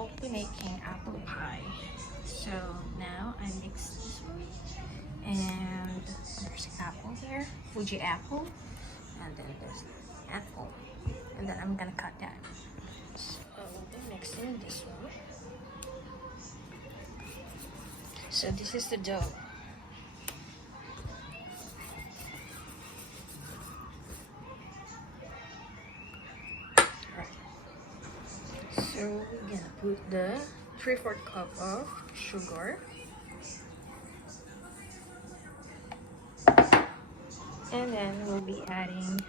I'll be making apple pie. So now I mix this one, and there's apple here, Fuji apple, and then there's apple, and then I'm gonna cut that. So I'll be mixing this one. So this is the dough. So we're gonna put the 3/4 cup of sugar, and then we'll be adding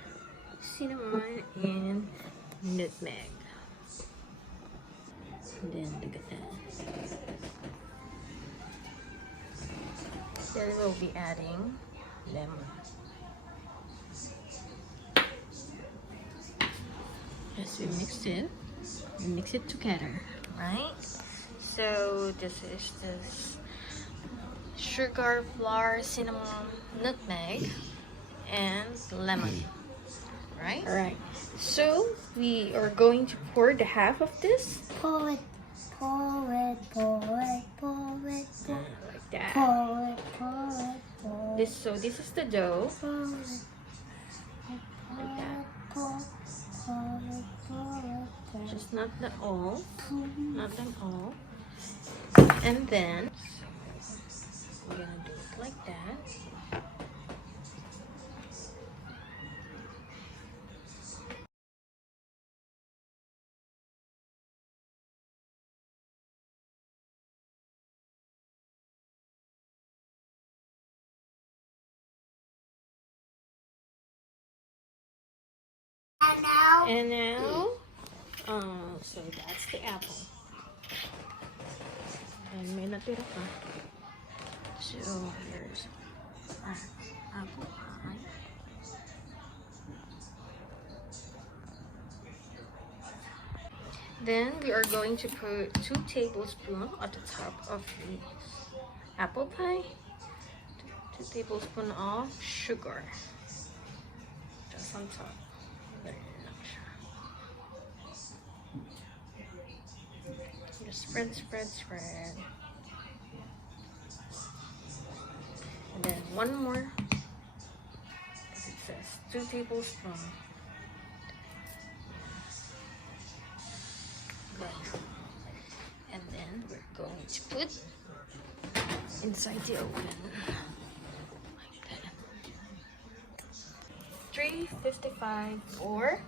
cinnamon and nutmeg. And then look at that. Then we'll be adding lemon. As we mix it together, right? So this is this sugar, flour, cinnamon, nutmeg, and lemon, right? All right. So we are going to pour the half of this. Pour it, pour it, pour it, pour it, pour it. Like that. Pour it, pour it, pour it. So this is the dough. Pour it, Like that. pour it, pour it, pour it. Just not them all. Not them all. And then we're gonna do it like that. And now, so that's the apple. And may natira pa. So here's our apple pie. Then we are going to put 2 tablespoons at the top of the apple pie. 2 tablespoons of sugar. Just on top. Just spread, spread, spread. And then one more. It says 2 tablespoons. And then we're going to put inside the oven. Like that. 355 or